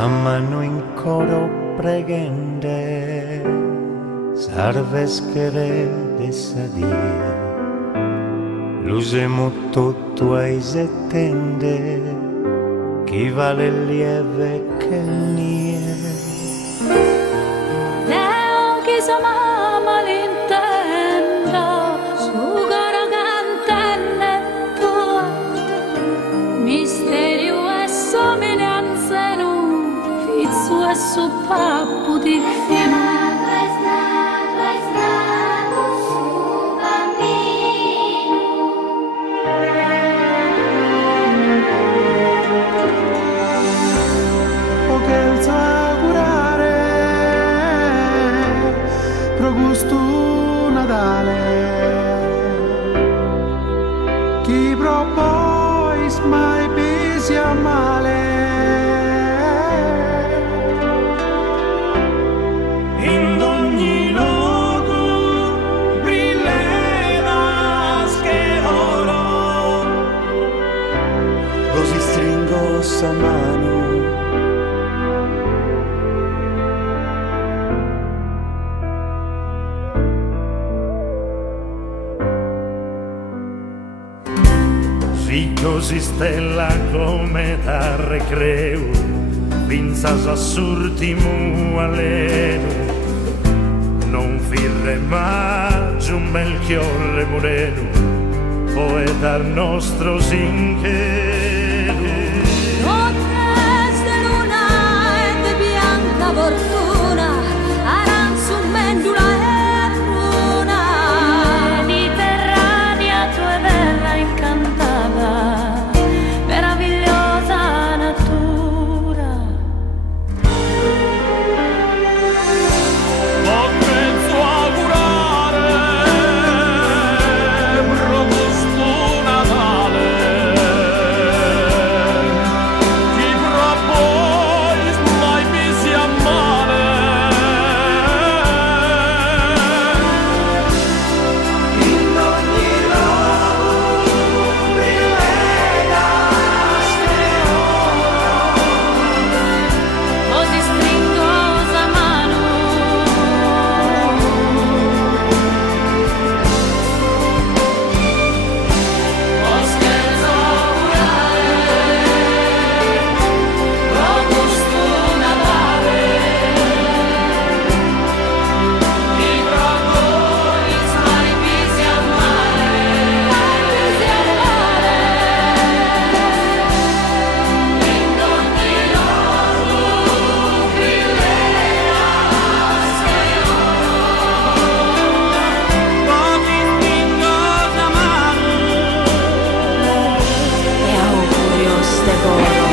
Samano in coro pregende, sarves che sadia, l'usemo tutto ai settende, chi vale lieve che nie. Leo chi sa mamma l'intendo, su coro cantenne tua, misterio e somiglianze nu, fizzu e su pappu di fino. Gusto Natale, chi propois mai pisi a male, in ogni luogo brilleras che oro, così stringo sa mano. Così stella come da recreo, vinzas assurtimu aleno, non firre maggio un Melchiorre Moreno, poeta nostro sinchero. Nottes de luna e de bianca fortuna, aranzu mendula e bruna, mediterranea tua terra incantata, meravigliosa natura. Penso augurare robusto Natale, chi propois mai pisi a male, in ogni luogo brilleras che oro, Così stringosa mano, scherzo augurare robusto Natale, chi propois mai pisi a male, pisi a mare. in ogni luogo brilleras che oro, così stringosa mano. E augurio ste coro.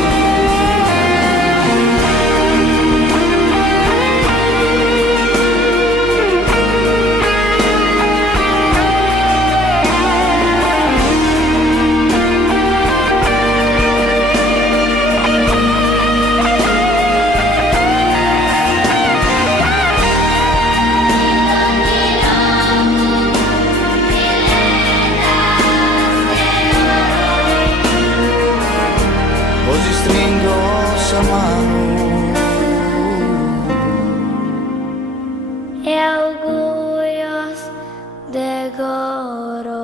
Così stringo sa mano. E augurios de coro.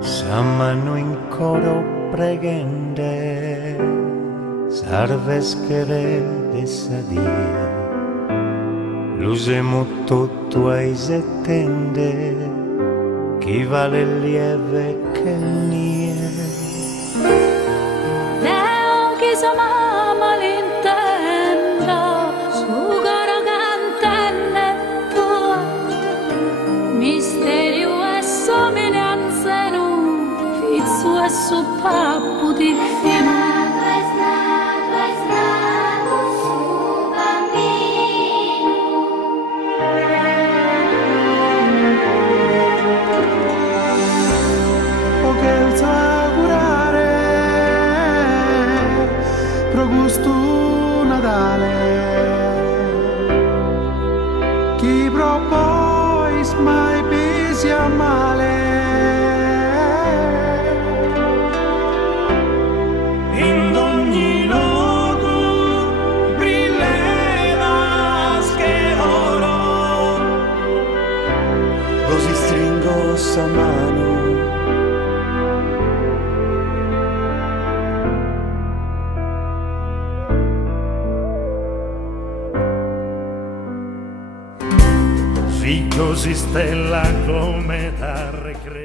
Samano in coro pregende, sarves che sadia, l'usemo tutto ai settende, chi vale lieve che nie. Leo chi sa mamma l'intendo, su coro cantenne tua, misterio e somiglianze nu, fizzu fizzu e su pappu di fino. O che il sa curare pro gusto Natale chi propoi mai pesi a male in ogni luogo brilleva che oro così stringo sa mano sì così stella come da recre